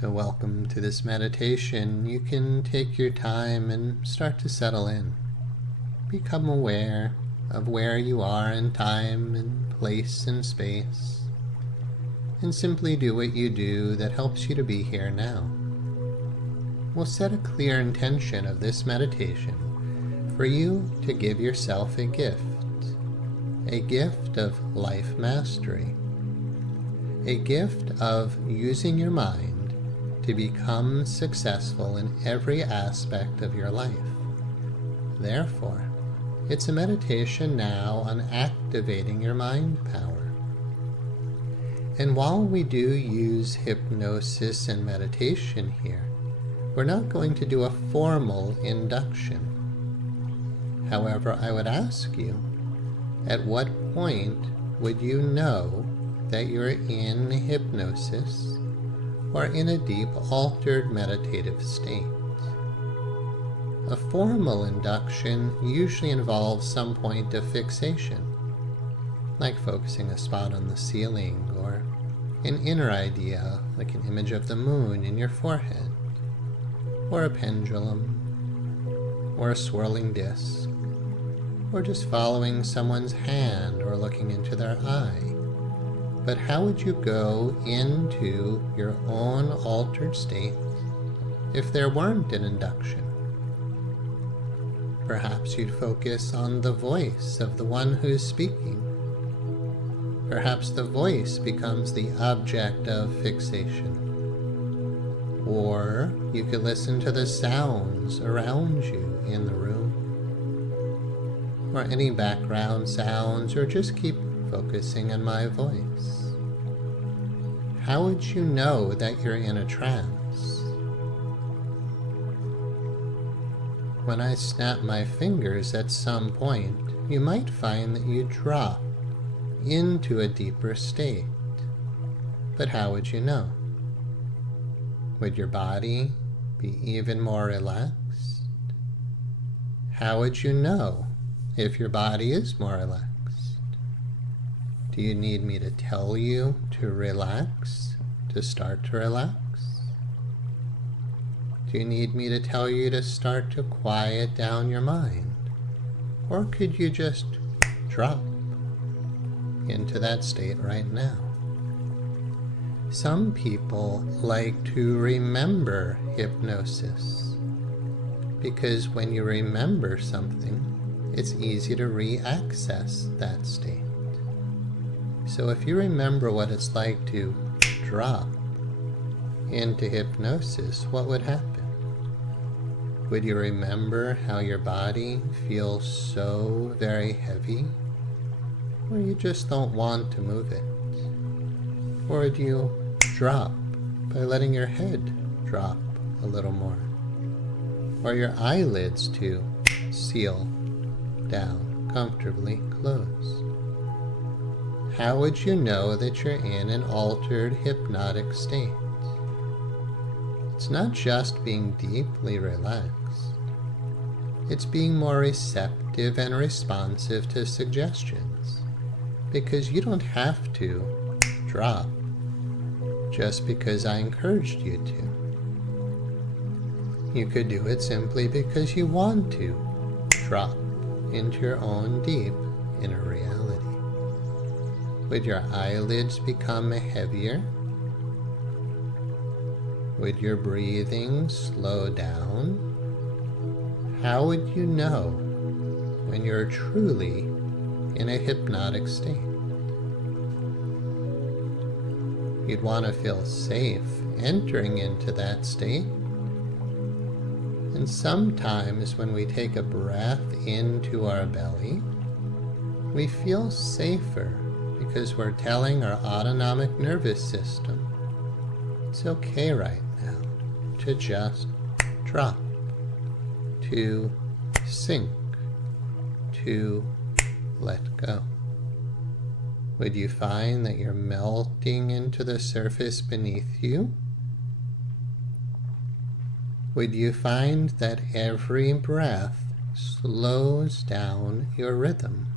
So welcome to this meditation. You can take your time and start to settle in. Become aware of where you are in time and place and space. And simply do what you do that helps you to be here now. We'll set a clear intention of this meditation for you to give yourself a gift of life mastery, a gift of using your mind to become successful in every aspect of your life. Therefore, it's a meditation now on activating your mind power. And while we do use hypnosis and meditation here, we're not going to do a formal induction. However, I would ask you, at what point would you know that you're in hypnosis or in a deep altered meditative state? A formal induction usually involves some point of fixation, like focusing a spot on the ceiling or an inner idea like an image of the moon in your forehead, or a pendulum, or a swirling disc, or just following someone's hand or looking into their eye. But how would you go into your own altered state if there weren't an induction? Perhaps you'd focus on the voice of the one who's speaking. Perhaps the voice becomes the object of fixation. Or you could listen to the sounds around you in the room, or any background sounds, or just keep focusing on my voice. How would you know that you're in a trance? When I snap my fingers at some point, you might find that you drop into a deeper state. But how would you know? Would your body be even more relaxed? How would you know if your body is more relaxed? Do you need me to tell you to relax, to start to relax? Do you need me to tell you to start to quiet down your mind? Or could you just drop into that state right now? Some people like to remember hypnosis, because when you remember something, it's easy to re-access that state. So if you remember what it's like to drop into hypnosis, what would happen? Would you remember how your body feels so very heavy, or you just don't want to move it? Or do you drop by letting your head drop a little more? Or your eyelids to seal down, comfortably closed? How would you know that you're in an altered hypnotic state? It's not just being deeply relaxed. It's being more receptive and responsive to suggestions, because you don't have to drop just because I encouraged you to. You could do it simply because you want to drop into your own deep inner reality. Would your eyelids become heavier? Would your breathing slow down? How would you know when you're truly in a hypnotic state? You'd want to feel safe entering into that state. And sometimes when we take a breath into our belly, we feel safer because we're telling our autonomic nervous system it's okay right now to just drop, to sink, to let go. Would you find that you're melting into the surface beneath you? Would you find that every breath slows down your rhythm?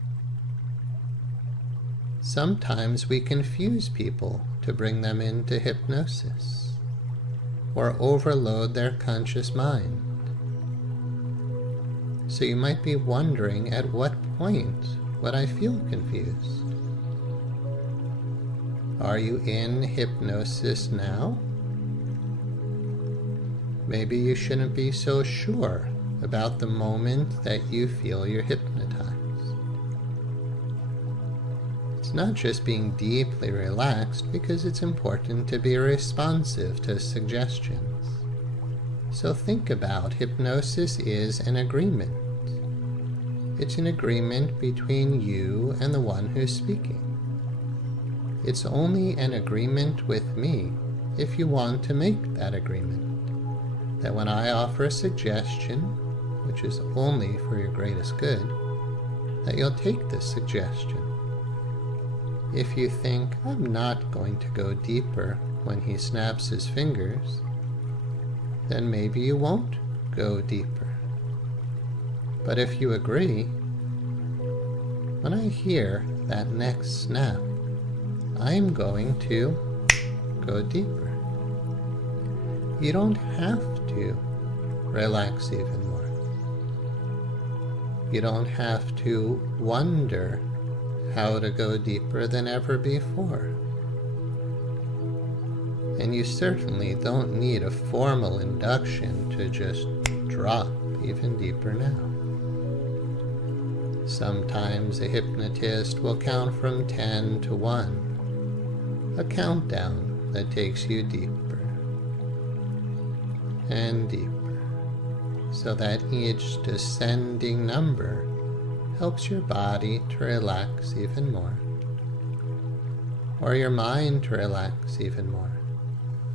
Sometimes we confuse people to bring them into hypnosis. or overload their conscious mind. So you might be wondering, at what point would I feel confused? Are you in hypnosis now? Maybe you shouldn't be so sure about the moment that you feel you're hypnotized. It's not just being deeply relaxed, because it's important to be responsive to suggestions. So think about hypnosis is an agreement. It's an agreement between you and the one who's speaking. It's only an agreement with me if you want to make that agreement. That when I offer a suggestion, which is only for your greatest good, that you'll take this suggestion. If you think, I'm not going to go deeper when he snaps his fingers, then maybe you won't go deeper. But if you agree, when I hear that next snap, I'm going to go deeper. You don't have to relax even more. You don't have to wonder how to go deeper than ever before. And you certainly don't need a formal induction to just drop even deeper now. Sometimes a hypnotist will count from 10 to 1, a countdown that takes you deeper and deeper, so that each descending number helps your body to relax even more, or your mind to relax even more.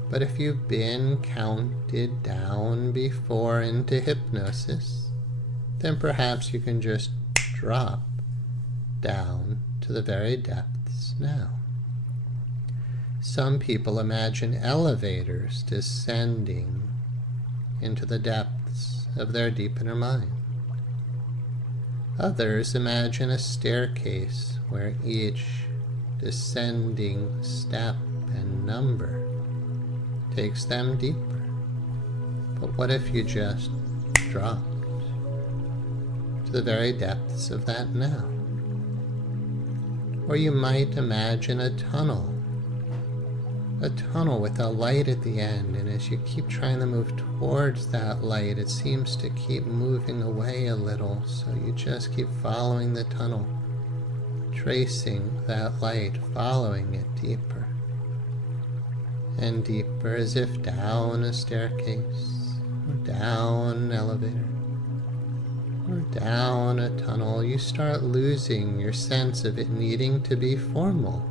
But if you've been counted down before into hypnosis, then perhaps you can just drop down to the very depths now. Some people imagine elevators descending into the depths of their deep inner mind. Others imagine a staircase where each descending step and number takes them deeper. But what if you just dropped to the very depths of that now? Or you might imagine a tunnel with a light at the end, and as you keep trying to move towards that light, it seems to keep moving away a little, so you just keep following the tunnel, tracing that light, following it deeper and deeper, as if down a staircase, or down an elevator, or down a tunnel. You start losing your sense of it needing to be formal.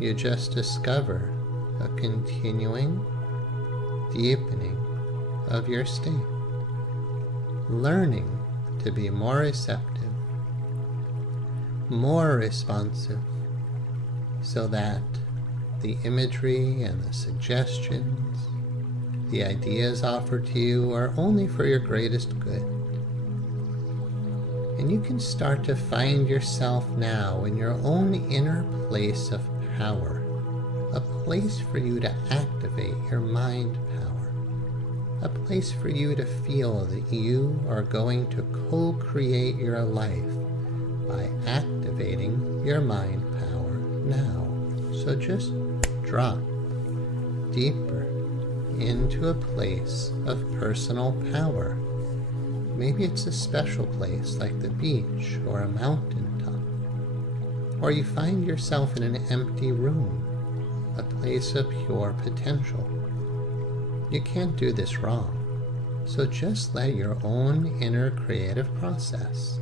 You just discover a continuing deepening of your state, learning to be more receptive, more responsive, so that the imagery and the suggestions, the ideas offered to you are only for your greatest good. And you can start to find yourself now in your own inner place of power, a place for you to activate your mind power, a place for you to feel that you are going to co-create your life by activating your mind power now. So just drop deeper into a place of personal power. Maybe it's a special place like the beach or a mountaintop. Or you find yourself in an empty room, a place of pure potential. You can't do this wrong. So just let your own inner creative process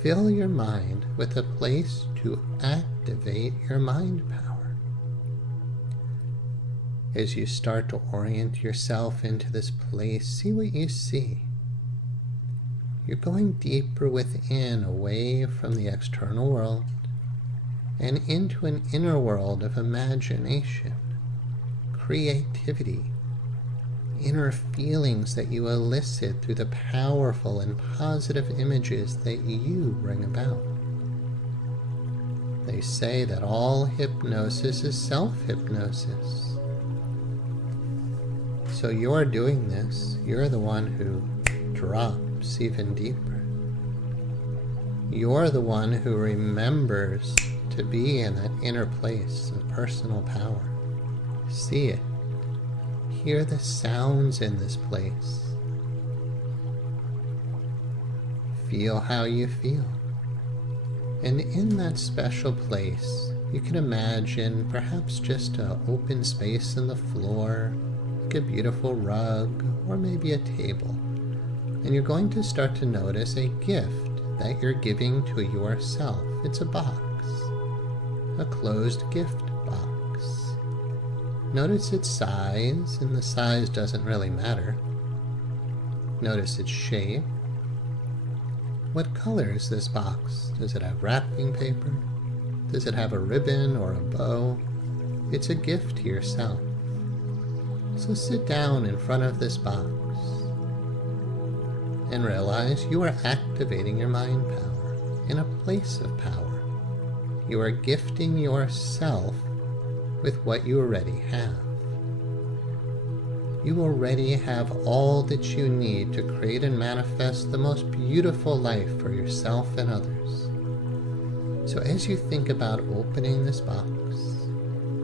fill your mind with a place to activate your mind power. As you start to orient yourself into this place, see what you see. You're going deeper within, away from the external world, and into an inner world of imagination, creativity, inner feelings that you elicit through the powerful and positive images that you bring about. They say that all hypnosis is self-hypnosis. So you're doing this. You're the one who drops even deeper. You're the one who remembers to be in that inner place of personal power. See it. Hear the sounds in this place. Feel how you feel. And in that special place, you can imagine perhaps just an open space in the floor, like a beautiful rug, or maybe a table. And you're going to start to notice a gift that you're giving to yourself. It's a box, a closed gift box. Notice its size, and the size doesn't really matter. Notice its shape. What color is this box? Does it have wrapping paper? Does it have a ribbon or a bow? It's a gift to yourself. So sit down in front of this box and realize you are activating your mind power in a place of power. You are gifting yourself with what you already have. You already have all that you need to create and manifest the most beautiful life for yourself and others. So as you think about opening this box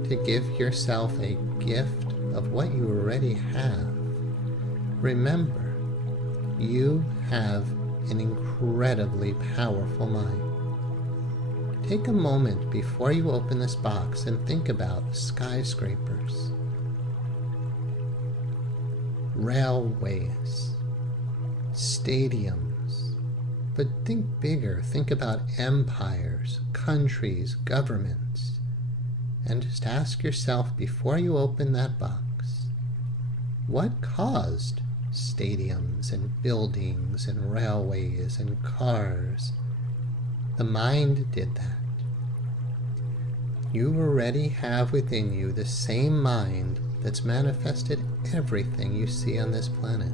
to give yourself a gift of what you already have, remember, you have an incredibly powerful mind. Take a moment before you open this box and think about skyscrapers, railways, stadiums, but think bigger. Think about empires, countries, governments, and just ask yourself before you open that box, what caused stadiums and buildings and railways and cars? The mind did that. You already have within you the same mind that's manifested everything you see on this planet.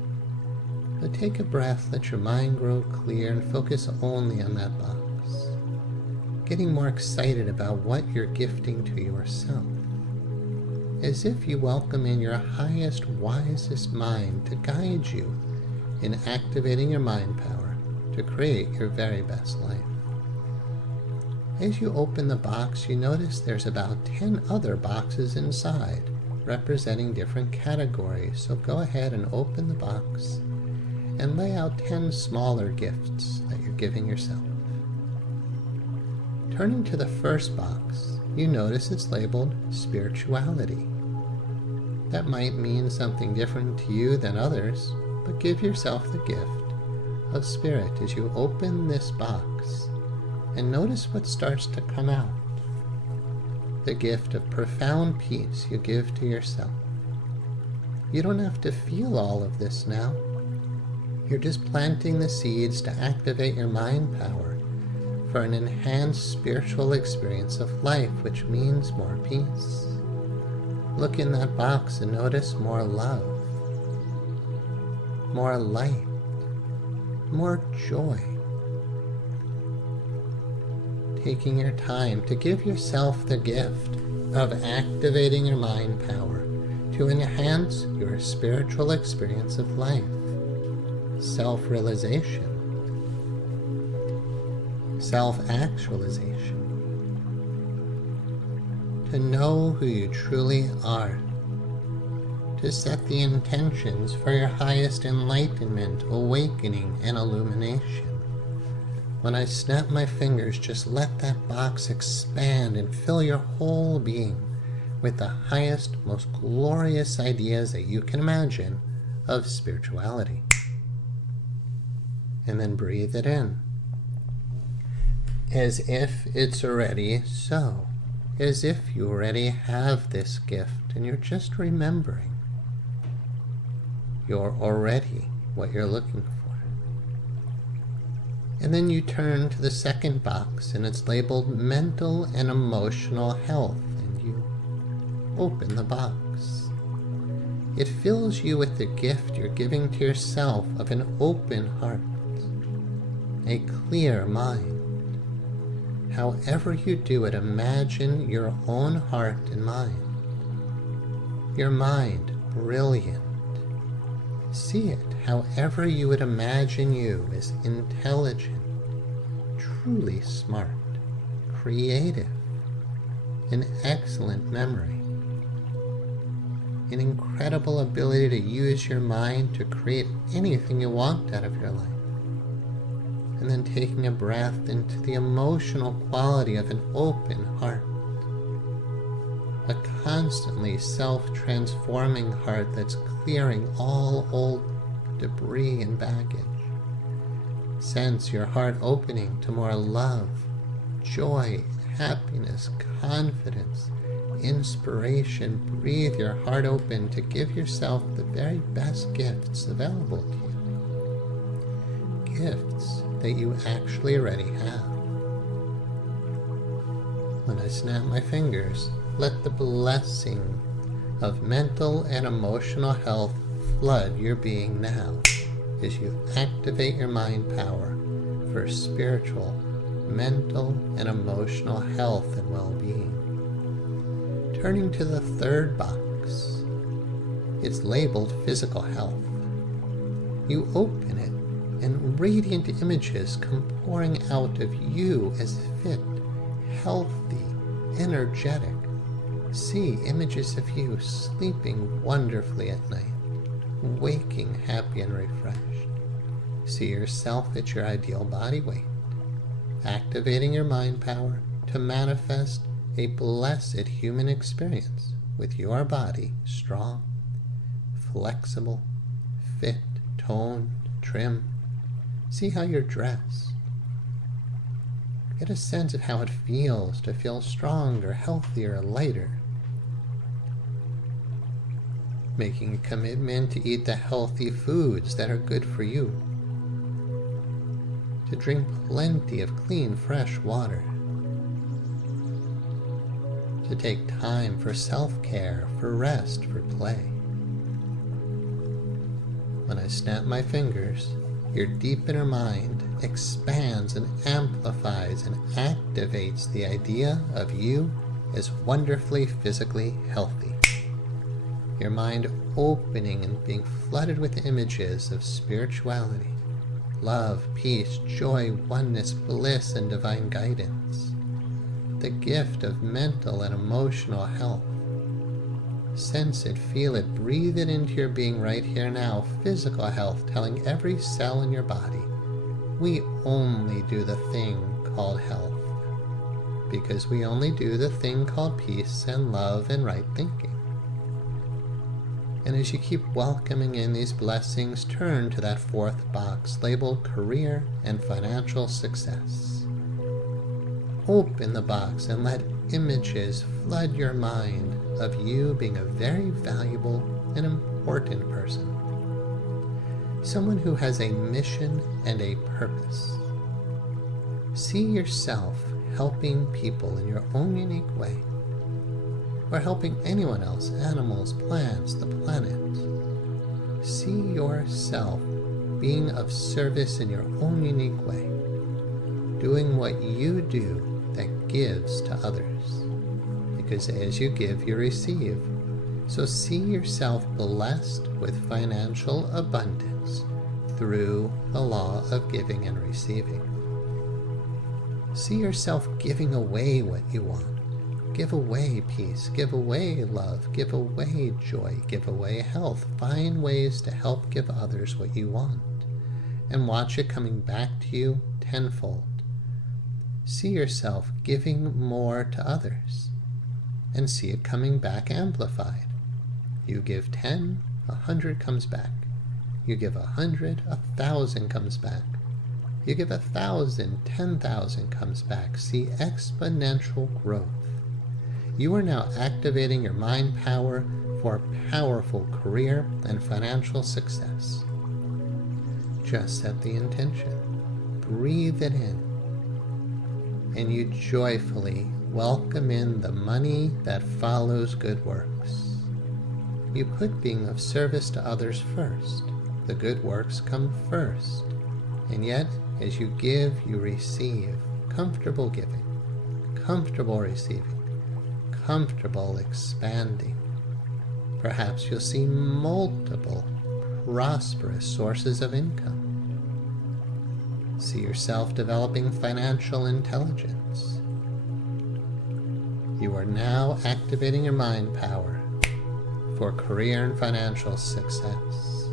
So take a breath, let your mind grow clear, and focus only on that box. Getting more excited about what you're gifting to yourself. As if you welcome in your highest, wisest mind to guide you in activating your mind power to create your very best life. As you open the box, you notice there's about 10 other boxes inside, representing different categories. So go ahead and open the box and lay out 10 smaller gifts that you're giving yourself. Turning to the first box, you notice it's labeled spirituality. That might mean something different to you than others, but give yourself the gift of spirit as you open this box and notice what starts to come out. The gift of profound peace you give to yourself. You don't have to feel all of this now. You're just planting the seeds to activate your mind power for an enhanced spiritual experience of life, which means more peace. Look in that box and notice more love, more light, more joy. Taking your time to give yourself the gift of activating your mind power to enhance your spiritual experience of life, self-realization, self-actualization, to know who you truly are, to set the intentions for your highest enlightenment, awakening, and illumination. When I snap my fingers, just let that box expand and fill your whole being with the highest, most glorious ideas that you can imagine of spirituality. And then breathe it in, as if it's already so, as if you already have this gift and you're just remembering. You're already what you're looking for. And then you turn to the second box, and it's labeled mental and emotional health, and you open the box. It fills you with the gift you're giving to yourself of an open heart, a clear mind. However you do it, imagine your own heart and mind. Your mind brilliant, See it however you would imagine you as intelligent, truly smart, creative, an excellent memory, an incredible ability to use your mind to create anything you want out of your life. And then taking a breath into the emotional quality of an open heart, a constantly self-transforming heart that's clearing all old debris and baggage. Sense your heart opening to more love, joy, happiness, confidence, inspiration. Breathe your heart open to give yourself the very best gifts available to you. Gifts that you actually already have. When I snap my fingers, let the blessing of mental and emotional health flood your being now as you activate your mind power for spiritual, mental, and emotional health and well-being. Turning to the third box, it's labeled physical health. You open it and radiant images come pouring out of you as fit, healthy, energetic. See images of you sleeping wonderfully at night, waking happy and refreshed. See yourself at your ideal body weight, activating your mind power to manifest a blessed human experience with your body strong, flexible, fit, toned, trim. See how you're dressed. Get a sense of how it feels to feel stronger, healthier, lighter. Making a commitment to eat the healthy foods that are good for you. To drink plenty of clean, fresh water. To take time for self-care, for rest, for play. When I snap my fingers, your deep inner mind expands and amplifies and activates the idea of you as wonderfully physically healthy. Your mind opening and being flooded with images of spirituality, love, peace, joy, oneness, bliss, and divine guidance. The gift of mental and emotional health. Sense it, feel it, breathe it into your being right here now. Physical health, telling every cell in your body, we only do the thing called health, because we only do the thing called peace and love and right thinking. And as you keep welcoming in these blessings, turn to that fourth box labeled career and financial success. Open the box and let images flood your mind of you being a very valuable and important person. Someone who has a mission and a purpose. See yourself helping people in your own unique way, or helping anyone else, animals, plants, the planet. See yourself being of service in your own unique way, doing what you do that gives to others, because as you give, you receive. So see yourself blessed with financial abundance through the law of giving and receiving. See yourself giving away what you want. Give away peace, give away love, give away joy, give away health. Find ways to help give others what you want, and watch it coming back to you tenfold. See yourself giving more to others, and see it coming back amplified. You give 10, 100 comes back. You give 100, 1,000 comes back. You give 1,000, 10,000 comes back. See exponential growth. You are now activating your mind power for powerful career and financial success. Just set the intention. Breathe it in. And you joyfully welcome in the money that follows good works. You put being of service to others first. The good works come first. And yet, as you give, you receive. Comfortable giving, comfortable receiving, comfortable expanding. Perhaps you'll see multiple prosperous sources of income. See yourself developing financial intelligence. You are now activating your mind power for career and financial success.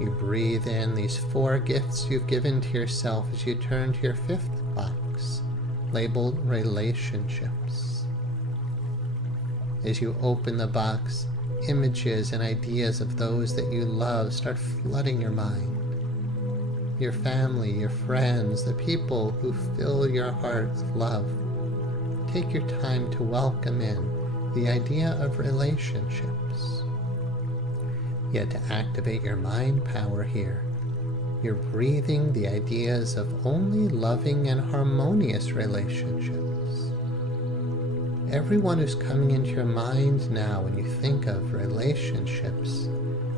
You breathe in these 4 gifts you've given to yourself as you turn to your 5th box, labeled relationships. As you open the box, images and ideas of those that you love start flooding your mind. Your family, your friends, the people who fill your heart with love. Take your time to welcome in the idea of relationships. Yet to activate your mind power here, you're breathing the ideas of only loving and harmonious relationships. Everyone who's coming into your mind now when you think of relationships,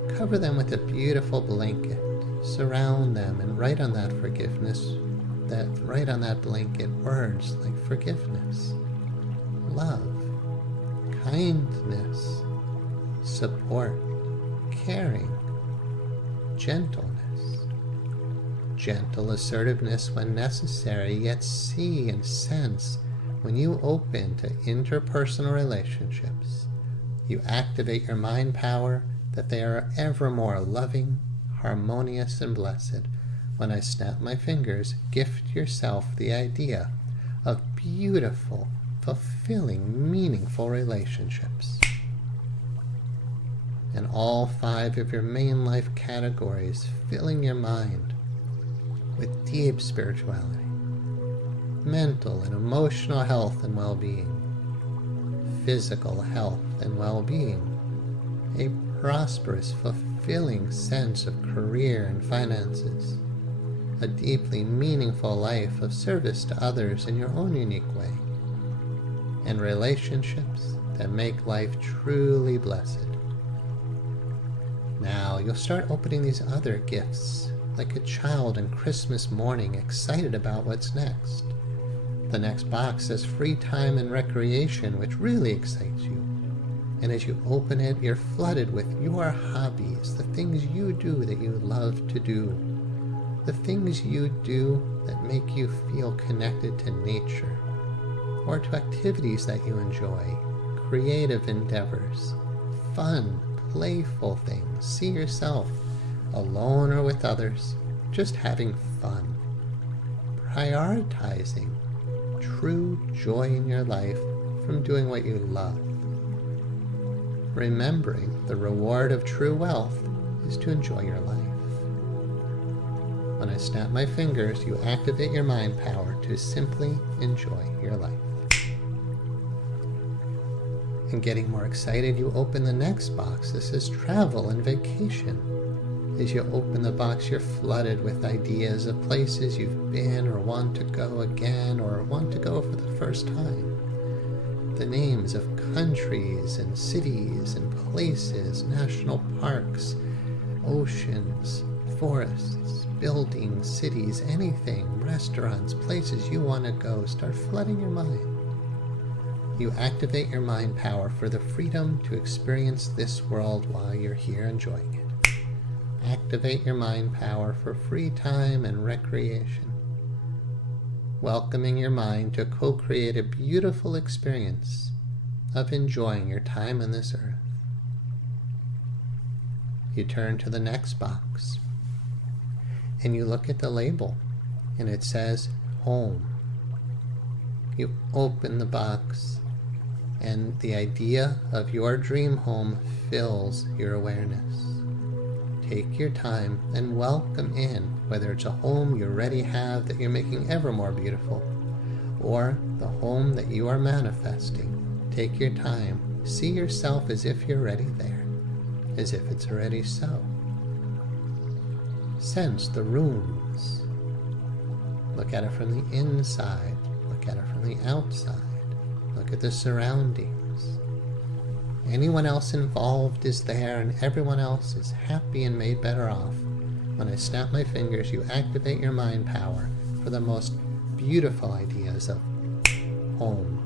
cover them with a beautiful blanket. Surround them and write on that write on that blanket words like forgiveness, love, kindness, support, caring, gentleness, gentle assertiveness when necessary, yet see and sense when you open to interpersonal relationships, you activate your mind power that they are ever more loving, harmonious, and blessed. When I snap my fingers, gift yourself the idea of beautiful, fulfilling, meaningful relationships. And all 5 of your main life categories filling your mind with deep spirituality, mental and emotional health and well-being, physical health and well-being, a prosperous, fulfilling sense of career and finances, a deeply meaningful life of service to others in your own unique way, and relationships that make life truly blessed. Now you'll start opening these other gifts like a child on Christmas morning excited about what's next. The next box says free time and recreation, which really excites you. And as you open it, you're flooded with your hobbies, the things you do that you love to do, the things you do that make you feel connected to nature, or to activities that you enjoy, creative endeavors, fun, playful things. See yourself alone or with others, just having fun, prioritizing true joy in your life from doing what you love. Remembering the reward of true wealth is to enjoy your life. When I snap my fingers, you activate your mind power to simply enjoy your life. And getting more excited, you open the next box. This is travel and vacation. As you open the box, you're flooded with ideas of places you've been or want to go again or want to go for the first time. The names of countries and cities and places, national parks, oceans, forests, buildings, cities, anything, restaurants, places you want to go, start flooding your mind. You activate your mind power for the freedom to experience this world while you're here enjoying it. Activate your mind power for free time and recreation. Welcoming your mind to co-create a beautiful experience of enjoying your time on this earth. You turn to the next box and you look at the label and it says home. You open the box and the idea of your dream home fills your awareness. Take your time and welcome in, whether it's a home you already have that you're making ever more beautiful, or the home that you are manifesting. Take your time. See yourself as if you're already there, as if it's already so. Sense the rooms. Look at it from the inside. Look at it from the outside. Look at the surroundings. Anyone else involved is there, and everyone else is happy and made better off. When I snap my fingers, you activate your mind power for the most beautiful ideas of home.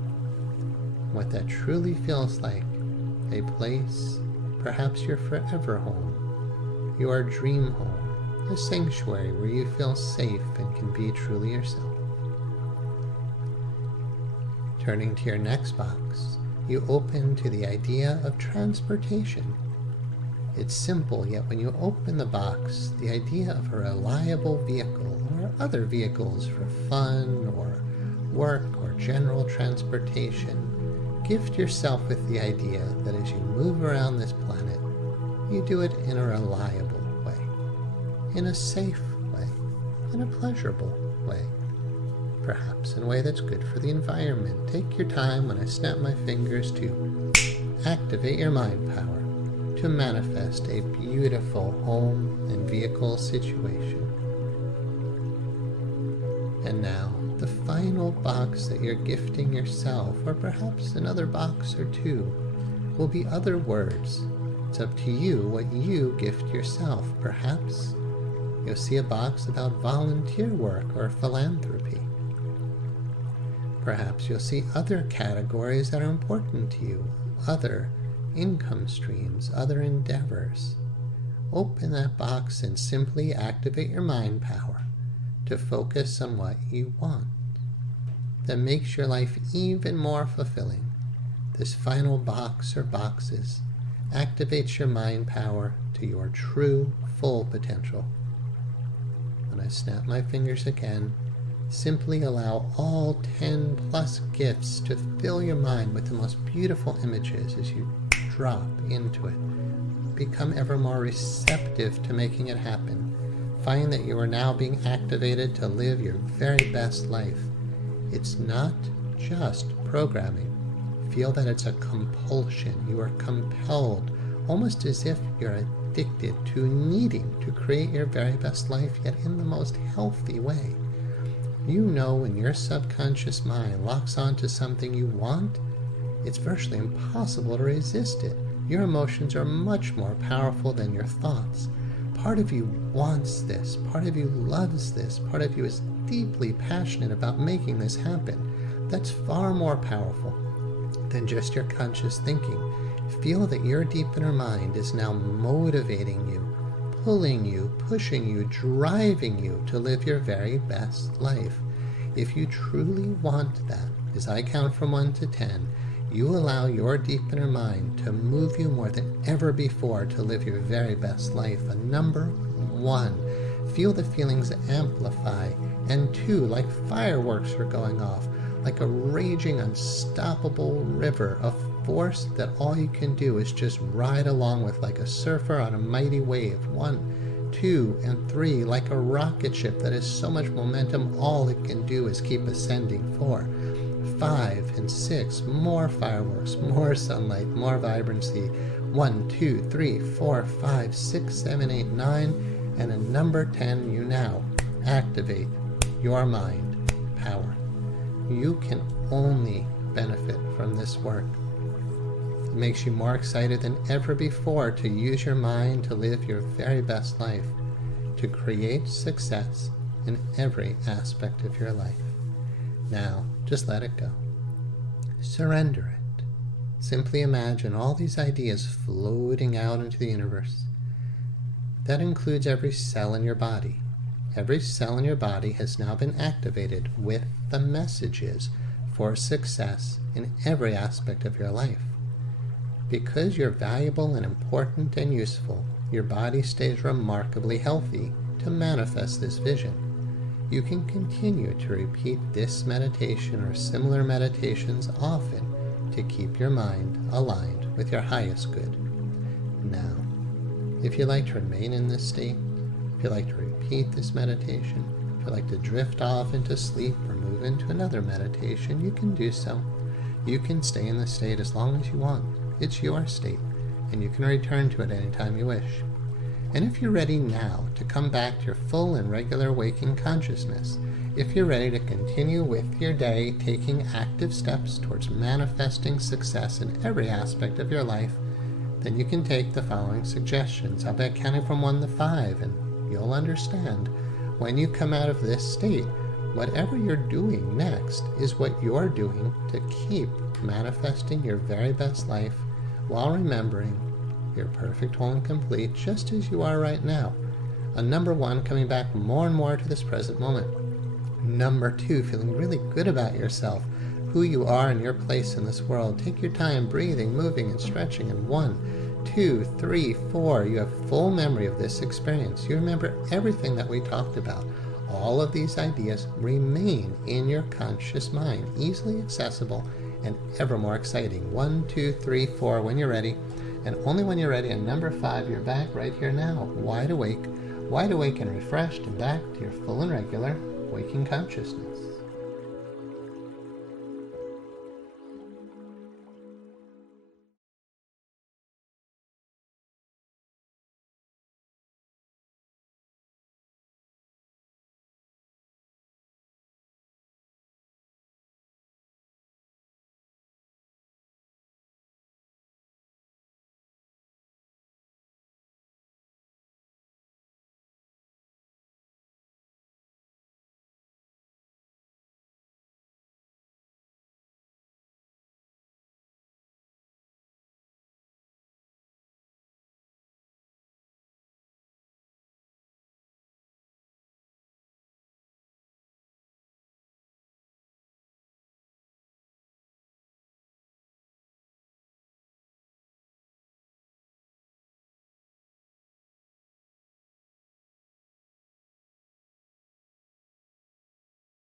What that truly feels like, a place, perhaps your forever home, your dream home, a sanctuary where you feel safe and can be truly yourself. Turning to your next box, you open to the idea of transportation. It's simple, yet when you open the box, the idea of a reliable vehicle or other vehicles for fun or work or general transportation, gift yourself with the idea that as you move around this planet, you do it in a reliable way, in a safe way, in a pleasurable way, perhaps in a way that's good for the environment. Take your time when I snap my fingers to activate your mind power to manifest a beautiful home and vehicle situation. And now, the final box that you're gifting yourself, or perhaps another box or two, will be other words. It's up to you what you gift yourself. Perhaps you'll see a box about volunteer work or philanthropy. Perhaps you'll see other categories that are important to you, other income streams, other endeavors. Open that box and simply activate your mind power to focus on what you want. That makes your life even more fulfilling. This final box or boxes activates your mind power to your true, full potential. When I snap my fingers again, simply allow all 10 plus gifts to fill your mind with the most beautiful images as you drop into it. Become ever more receptive to making it happen. Find that you are now being activated to live your very best life. It's not just programming. Feel that it's a compulsion. You are compelled, almost as if you're addicted to needing to create your very best life, yet in the most healthy way. You know when your subconscious mind locks onto something you want, it's virtually impossible to resist it. Your emotions are much more powerful than your thoughts. Part of you wants this, part of you loves this, part of you is deeply passionate about making this happen. That's far more powerful than just your conscious thinking. Feel that your deep inner mind is now motivating you, pulling you, pushing you, driving you to live your very best life. If you truly want that, as I count from 1 to 10, you allow your deep inner mind to move you more than ever before to live your very best life. And number 1, feel the feelings amplify. And 2, like fireworks are going off, like a raging, unstoppable river of force that all you can do is just ride along with like a surfer on a mighty wave. 1, 2, and 3, like a rocket ship that has so much momentum, all it can do is keep ascending. 4, 5, and 6, more fireworks, more sunlight, more vibrancy. 1, 2, 3, 4, 5, 6, 7, 8, 9, and at number 10, you now activate your mind power. You can only benefit from this work. It makes you more excited than ever before to use your mind to live your very best life, to create success in every aspect of your life. Now, just let it go. Surrender it. Simply imagine all these ideas floating out into the universe. That includes every cell in your body. Every cell in your body has now been activated with the messages for success in every aspect of your life. Because you're valuable and important and useful, your body stays remarkably healthy to manifest this vision. You can continue to repeat this meditation or similar meditations often to keep your mind aligned with your highest good. Now, if you'd like to remain in this state, if you'd like to repeat this meditation, if you'd like to drift off into sleep or move into another meditation, you can do so. You can stay in this state as long as you want. It's your state, and you can return to it anytime you wish. And if you're ready now to come back to your full and regular waking consciousness, if you're ready to continue with your day taking active steps towards manifesting success in every aspect of your life, then you can take the following suggestions. I'll be counting from 1 to 5, and you'll understand when you come out of this state, whatever you're doing next is what you're doing to keep manifesting your very best life while remembering You're perfect, whole, and complete, just as you are right now. Number 1, coming back more and more to this present moment. Number 2, feeling really good about yourself, who you are and your place in this world. Take your time breathing, moving, and stretching. And 1, 2, 3, 4, you have full memory of this experience. You remember everything that we talked about. All of these ideas remain in your conscious mind, easily accessible and ever more exciting. 1, 2, 3, 4, when you're ready. And only when you're ready. And number 5, you're back right here now, wide awake and refreshed, and back to your full and regular waking consciousness.